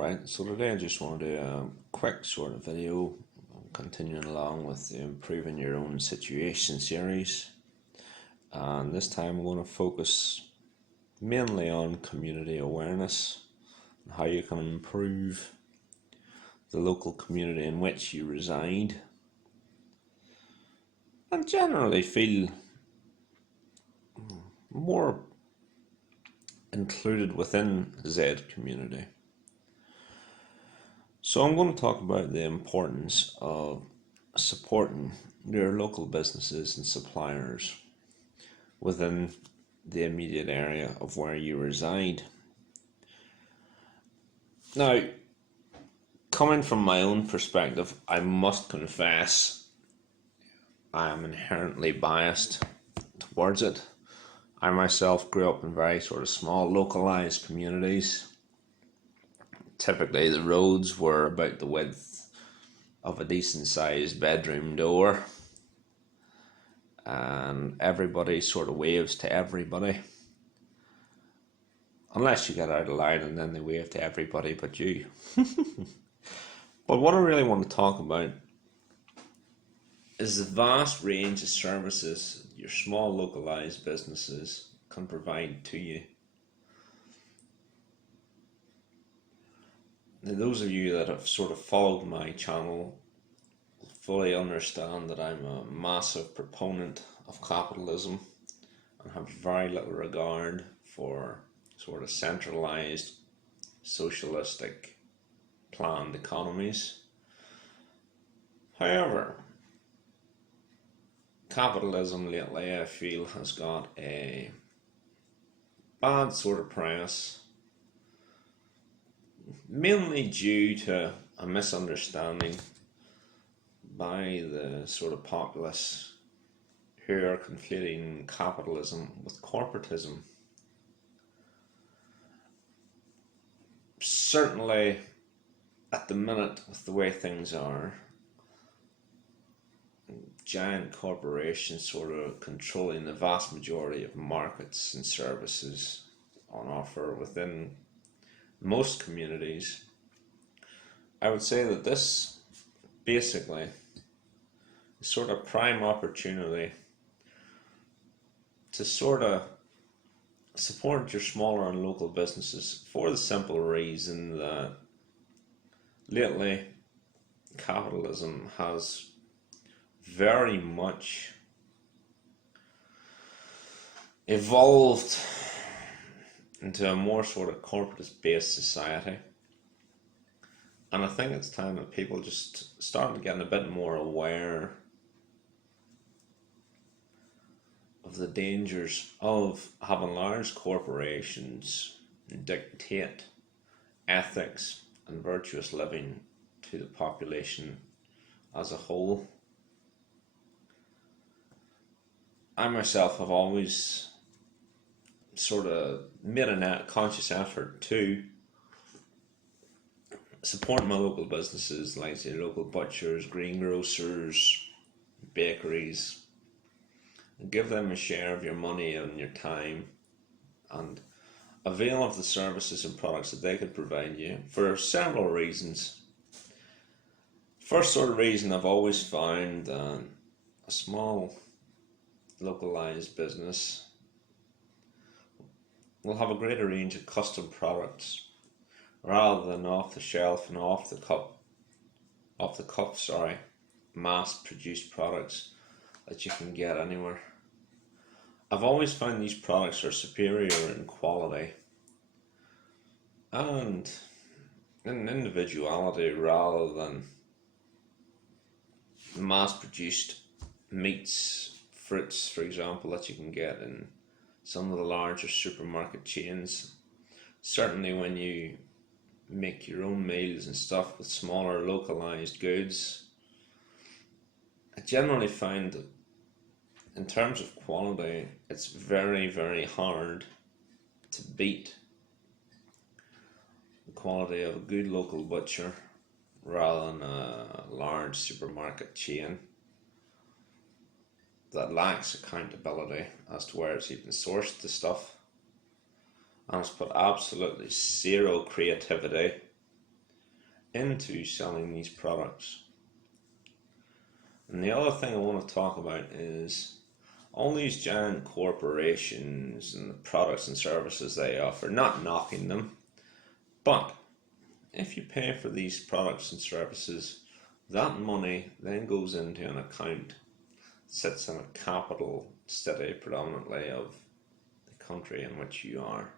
Alright, so today I just want to do a quick sort of video continuing along with the Improving Your Own Situation series. And this time I'm going to focus mainly on community awareness and how you can improve the local community in which you reside and generally feel more included within the Z community. So I'm going to talk about the importance of supporting your local businesses and suppliers within the immediate area of where you reside. Now, coming from my own perspective, I must confess I am inherently biased towards it. I myself grew up in very sort of small, localized communities. Typically, the roads were about the width of a decent sized bedroom door, and everybody sort of waves to everybody. Unless you get out of line and then they wave to everybody but you. But what I really want to talk about is the vast range of services your small localized businesses can provide to you. Now, those of you that have sort of followed my channel fully understand that I'm a massive proponent of capitalism and have very little regard for sort of centralized socialistic planned economies. However, capitalism lately, I feel, has got a bad sort of press, mainly due to a misunderstanding by the sort of populace who are conflating capitalism with corporatism. Certainly, at the minute, with the way things are, giant corporations sort of controlling the vast majority of markets and services on offer within most communities, I would say that this basically is sort of prime opportunity to sort of support your smaller and local businesses for the simple reason that lately capitalism has very much evolved into a more sort of corporate-based society, and I think it's time that people just start getting a bit more aware of the dangers of having large corporations dictate ethics and virtuous living to the population as a whole. I myself have always sort of made a conscious effort to support my local businesses, like say local butchers, greengrocers, bakeries, and give them a share of your money and your time and avail of the services and products that they could provide you for several reasons. First sort of reason, I've always found that a small localized business will have a greater range of custom products rather than off the shelf and off the cuff, mass produced products that you can get anywhere. I've always found these products are superior in quality and in individuality rather than mass produced meats, fruits, for example, that you can get in some of the larger supermarket chains. Certainly when you make your own meals and stuff with smaller localized goods, I generally find that in terms of quality, it's very, very hard to beat the quality of a good local butcher rather than a large supermarket chain that lacks accountability as to where it's even sourced the stuff and has put absolutely zero creativity into selling these products. And the other thing I want to talk about is all these giant corporations and the products and services they offer, not knocking them, but if you pay for these products and services, that money then goes into an account, sits in a capital city predominantly of the country in which you are.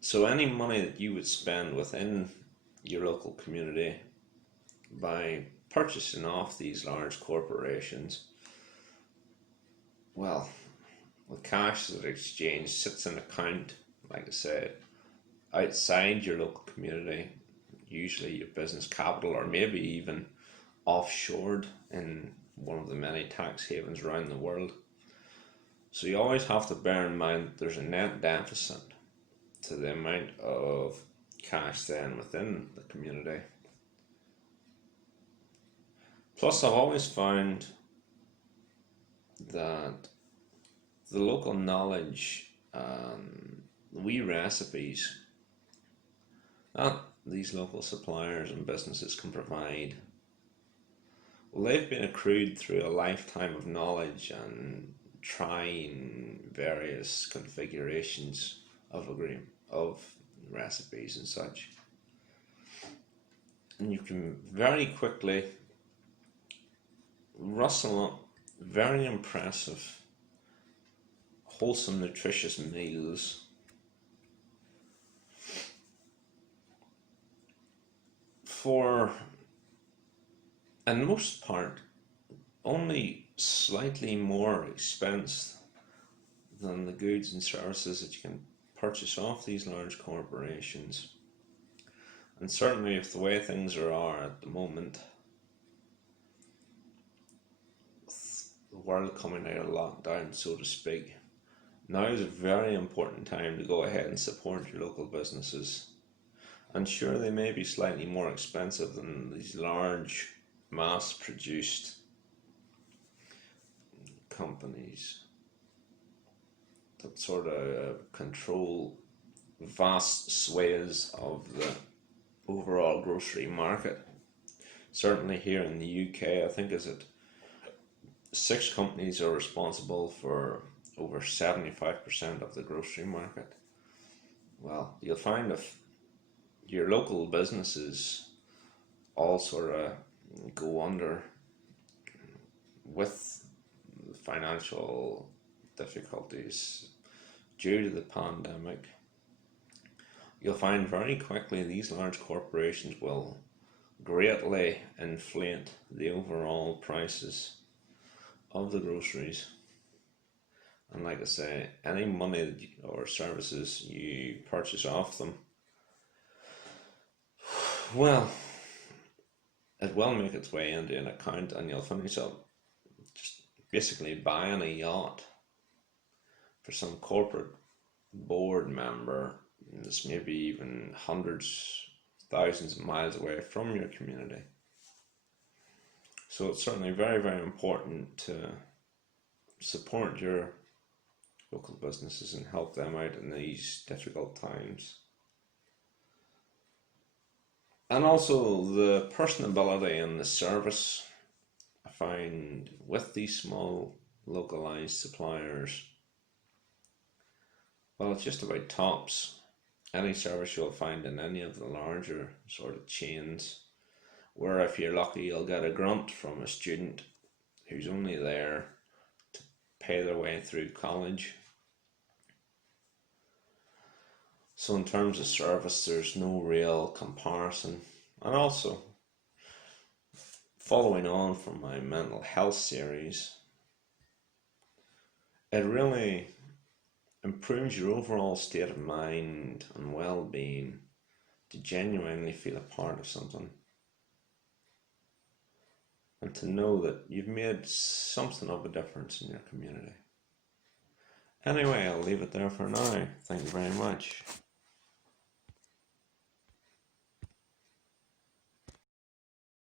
So any money that you would spend within your local community by purchasing off these large corporations, well, the cash that exchanged sits in an account, like I said, outside your local community, usually your business capital, or maybe even offshored in one of the many tax havens around the world. So you always have to bear in mind that there's a net deficit to the amount of cash then within the community. Plus, I've always found that the local knowledge, the wee recipes that these local suppliers and businesses can provide, well, they've been accrued through a lifetime of knowledge and trying various configurations of recipes and such. And you can very quickly rustle up very impressive, wholesome, nutritious meals for, in most part, only slightly more expense than the goods and services that you can purchase off these large corporations. And certainly, if the way things are at the moment, the world coming out of lockdown, so to speak, now is a very important time to go ahead and support your local businesses. And sure, they may be slightly more expensive than these large, mass-produced companies that sort of control vast swathes of the overall grocery market. Certainly here in the UK, I think is it 6 companies are responsible for over 75% of the grocery market. Well, you'll find if your local businesses all sort of go under with financial difficulties due to the pandemic, you'll find very quickly these large corporations will greatly inflate the overall prices of the groceries. And like I say, any money or services you purchase off them, well, it will make its way into an account, and you'll find yourself just basically buying a yacht for some corporate board member that's maybe even hundreds, thousands of miles away from your community. So it's certainly very, very important to support your local businesses and help them out in these difficult times. And also the personability and the service I find with these small localized suppliers, well, it's just about tops any service you'll find in any of the larger sort of chains, where if you're lucky you'll get a grunt from a student who's only there to pay their way through college. So in terms of service, there's no real comparison. And also, following on from my mental health series, it really improves your overall state of mind and well-being to genuinely feel a part of something and to know that you've made something of a difference in your community. Anyway, I'll leave it there for now. Thank you very much.